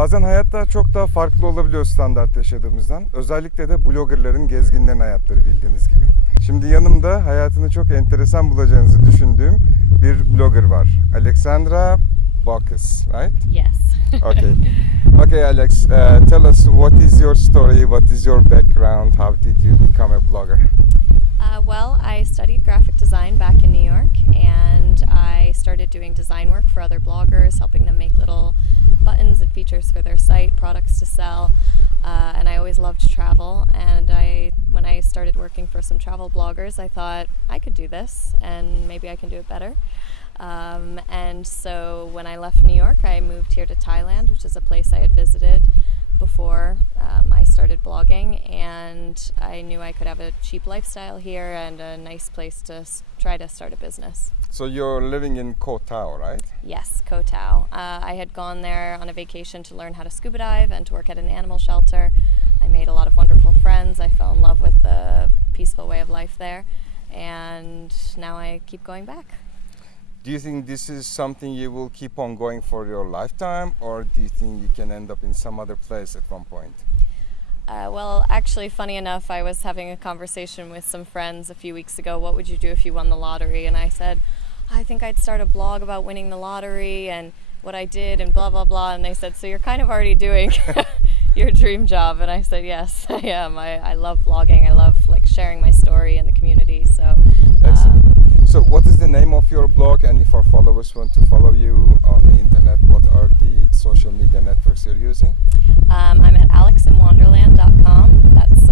Bazen hayatlar çok daha farklı olabiliyor standart yaşadığımızdan. Özellikle de bloggerların, gezginlerin hayatları bildiğiniz gibi. Şimdi yanımda hayatını çok enteresan bulacağınızı düşündüğüm bir blogger var. Alexandra, right? Yes. Okay. Okay, Alex, tell us, what is your story? What is your background? How did you become a blogger? Well, I studied graphic design back in New York, and I started doing design work for other bloggers, helping them make little buttons and features for their site, products to sell. And I always loved to travel, and when I started working for some travel bloggers, I thought I could do this, and maybe I can do it better. And so when I left New York, I moved here to Thailand, which is a place I had visited before I started blogging, and I knew I could have a cheap lifestyle here and a nice place to try to start a business. So you're living in Koh Tao, right? Yes, Koh Tao. I had gone there on a vacation to learn how to scuba dive and to work at an animal shelter. I made a lot of wonderful friends. I fell in love with the peaceful way of life there, and now I keep going back. Do you think this is something you will keep on going for your lifetime, or do you think you can end up in some other place at one point? Well, actually, funny enough, I was having a conversation with some friends a few weeks ago. What would you do if you won the lottery? And I said, I think I'd start a blog about winning the lottery and what I did and blah, blah, blah. And they said, so you're kind of already doing your dream job. And I said, yes, I am. I love blogging. I love sharing my story in the community. So. So what is the name of your blog, and if our followers want to follow you on the internet, what are the social media networks you're using? I'm at alexinwonderland.com. That's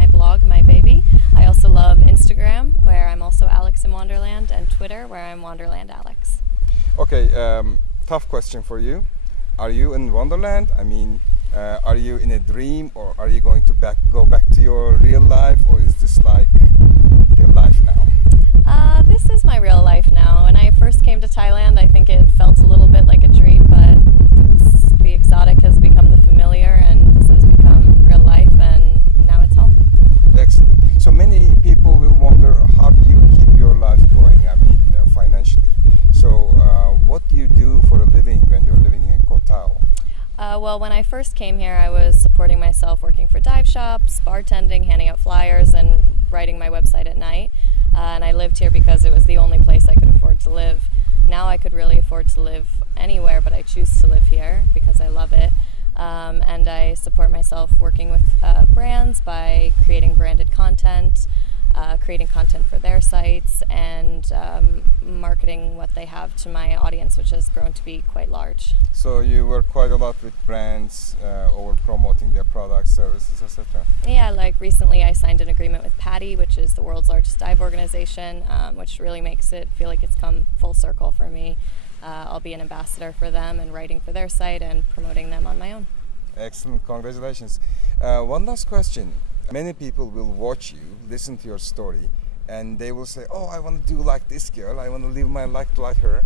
my blog, my baby. I also love Instagram, where I'm also Alex in Wonderland, and Twitter, where I'm Wonderland Alex. Okay, tough question for you. Are you in Wonderland? I mean, are you in a dream, or are you going to go back to your real life, or is this like real life now? This is my real life now. When I first came to Thailand, I think it felt a little bit like a dream, but the exotic has become the familiar, and this has become real life, and now it's home. Excellent. So many people will wonder how you keep your life going, I mean, financially. So what do you do for a living when you're living in Koh Tao? Well, when I first came here, I was supporting myself working for dive shops, bartending, handing out flyers, and writing my website at night. And I lived here because it was the only place I could afford to live. Now I could really afford to live anywhere, but I choose to live here because I love it. And I support myself working with brands by creating branded content, creating content for their sites, and marketing what they have to my audience, which has grown to be quite large. So you work quite a lot with brands over promoting their products, services, etc. Yeah, like recently I signed an agreement with PADI, which is the world's largest dive organization, which really makes it feel like it's come full circle for me. I'll be an ambassador for them and writing for their site and promoting them on my own. Excellent, congratulations. One last question. Many people will watch you, listen to your story, and they will say, oh, I want to do like this girl, I want to live my life like her.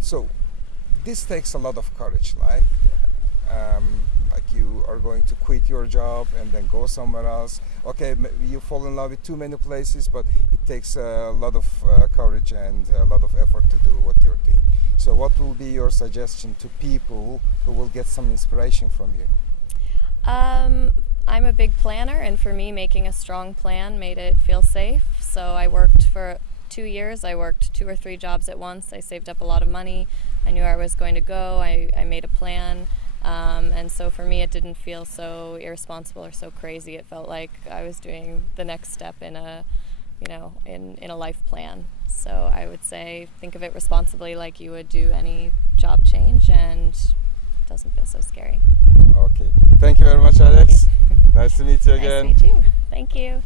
So this takes a lot of courage, like you are going to quit your job and then go somewhere else. Okay, you fall in love with too many places, but it takes a lot of courage and a lot of effort to do what you're doing. So what will be your suggestion to people who will get some inspiration from you? I'm a big planner, and for me, making a strong plan made it feel safe. So I worked for 2 years. I worked 2 or 3 jobs at once. I saved up a lot of money. I knew where I was going to go. I made a plan. And so for me, it didn't feel so irresponsible or so crazy. It felt like I was doing the next step in a, in a life plan. So I would say, think of it responsibly, like you would do any job change, and it doesn't feel so scary. Okay. Thank you very much, Alex. Nice to meet you again. Nice to meet you. Thank you.